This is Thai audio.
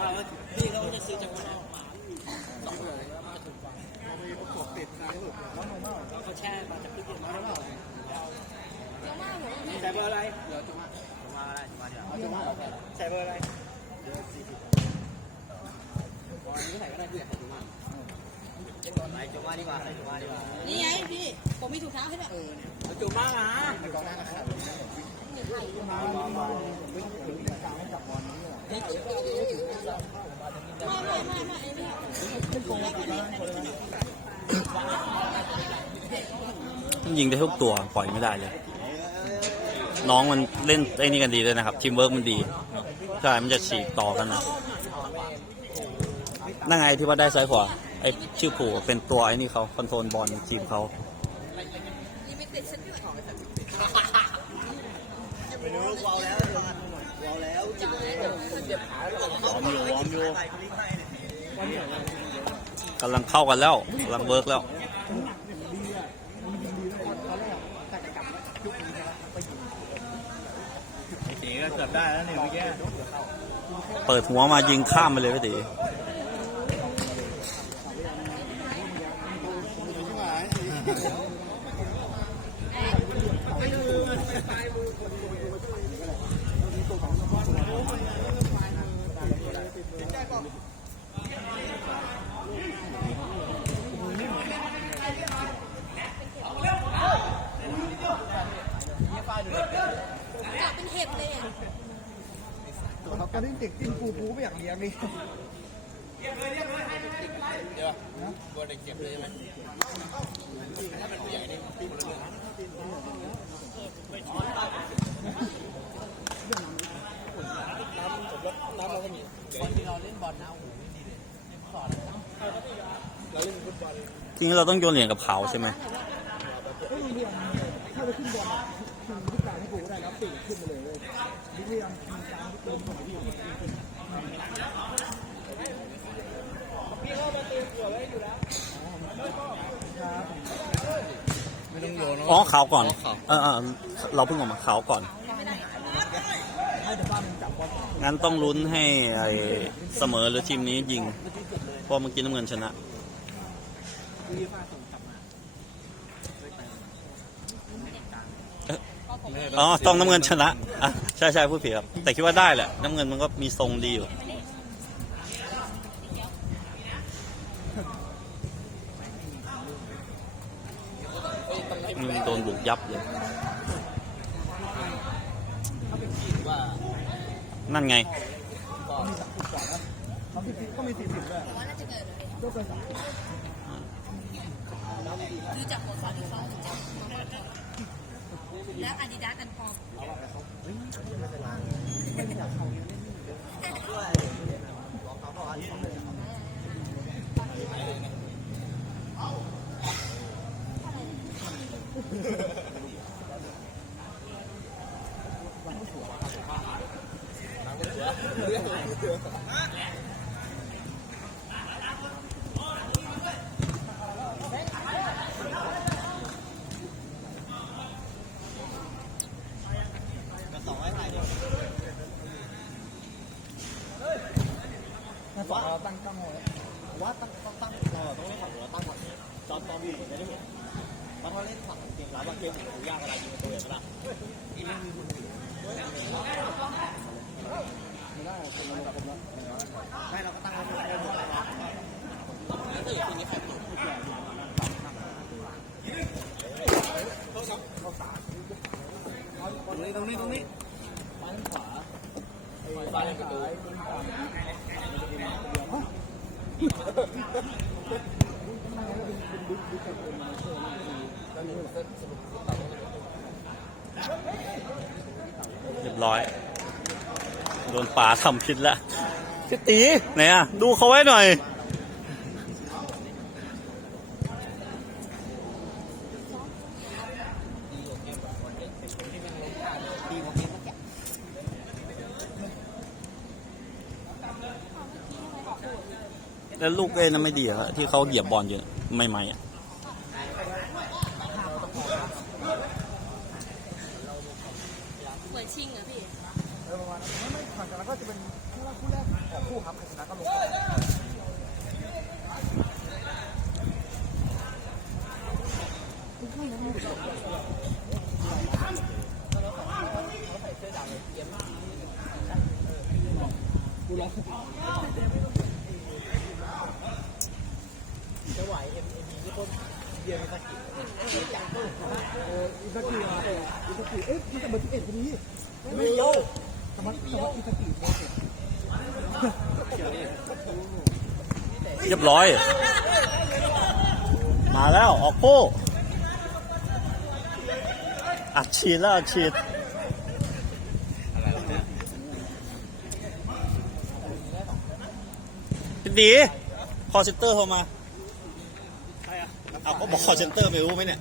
อ่าพี่เขาจะซื้อจากข้างนอกมาสองเลยมาถูกกว่ามีประกบติดท้ายหลุดแล้วนมว่าเขาแช่มาจากพี่เกียรมาแล้วเหรอใส่เบอร์อะไรเดี๋ยวจะมาจะมาอะไรจะมาเดี๋ยวจะมาใส่เบอร์อะไรเดี๋ยวสี่สิบวันนี้ใส่ก็ได้เพี่อนใส่ถุงมาใส่จุมาดีกว่าใส่จุ๊มาดีกว่านี่ไงพี่ผมมีถุงเท้าให้แบบใส่จุ๊มานะในกองหน้านะครับหนึ่งไข่มามามาผมไม่ผมไม่กลางให้จับบอลนี้หรอไม่ไม่ไม่ไม่ไอ้นี่ไม่โกงกันะคนละ มันยิงได้ทุกตัวปล่อยไม่ได้เลย น้องมันเล่นไอ้นี่กันดีเลยนะครับ ทีมเวิร์กมันดีใช่มันจะฉีกต่อกันนะนั่งไงที่ว่าได้ซ้ายขวาไอ้ชื่อผูเป็นตัวไอ้นี่เขาคอนโทรลบอลทีมเขา วยไม่รู้วาวแล้ววาวแล้วจุ๊เจ็บขาแล้ววอร์มอยู่วอร์มอยู่กำลังเข้ากันแล้วกำลังเวิร์กแล้วเก๋ก็เกือบได้แล้วเนี่ยเมื่อกี้เปิดหัวมายิงข้ามไปเลยพี่ตี กลับเป็นเห็บเลยอะเขาก็เล่นเด็กจิ้มปูปูไม่อยากเลี้ยงนี่ตัวเด็กเจ็บเลยใช่ไหมน้ำเราก็มีตอนที่เราเล่นบอลนะโอ้โหไม่ดีเลยสอนเราเล่นฟุตบอลจริงๆเราต้องโยนเหรียญกับเขาใช่ไหมไม่รู้เรื่องถ้าไปขึ้นบอล ที่กลางให้ปูได้แล้วปีกขึ้นไปเลยเลยดิเรียงกลางที่เติมของพี่ไม่ต้องโยนอ๋อขาวก่อนเออเออเราเพิ่งออกมาขาวก่อนงั้นต้องลุ้นให้ไอ้เสมอหรือทีมนี้ยิงเพราะเมื่อกี้น้ำเงินชนะ วีฟ้าส่งกลับมา อ๋อต้องน้ำเงินชนะอะใช่ใช่พูดผิดครับ แต่คิดว่าได้แหละ น้ำเงินมันก็มีทรงดีอยู่อืมโดนบุกยับเลยว่านั่นไงเขาพี่ก็มีสี่สิบด้วยว่าน่าจะเกิดเลยก็เป็นสามดูจากหัวฟ้าที่ฟ้าถึงจะ แล้วอาดิดาสอันพอมสองไว้ถ่ายดิ ถ้องตั้งกล้องไว้ว่าตั้งต้องตั้งเราต้องเล่นฝั่งเราตั้งก่อนตอนตอนบีบจะได้เห็นเพราะถ้าเล่นฝั่งเกมรับบางเกมถึงยากเวลายิงประตูเห็นไหมล่ะไม่ได้คนละคนละไม่เราก็ตั้งไว้ไม่ได้หมดแล้วแล้วถ้าอย่างนี้ใครผิดตรงนี้ตรงนี้ตรงนี้ซ้ายขวาฟ้าเล่นประตู เรียบร้อย โดนป่าทำพิษแล้วพี่ตีไหนอะ ดูเขาไว้หน่อย แล้วลูกเอ้นั่นไม่ดีครับที่เขาเหยียบบอลอยู่ไม่ไม่ๆอะเหมือนชิงอะพี่ เออประมาณนั้นไม่ผ่านกันแล้วก็จะเป็นคู่แรกของคู่ครับใครชนะก็ลงก่อนไม่ใช่นะไม่ใช่กูร้อง จะไหวเอ็มเอ็มบีที่คนเบีย ร์มันสักกี่เอออิซากิมาเอออิซากิเอ๊ะมันจะเบอร์ที่เอ็ดพอดีไม่เยอะแต่ว่าแต่ว่าอิซากิเบอร์เอ็ดเรียบร้อย มาแล้วออกโป้อัดฉีดแล้วอัดฉีดพี่ดีคอเซนเตอร์โทรมา เอาก็บอกคอเซนเตอร์ไม่รู้ไหมเนี่ย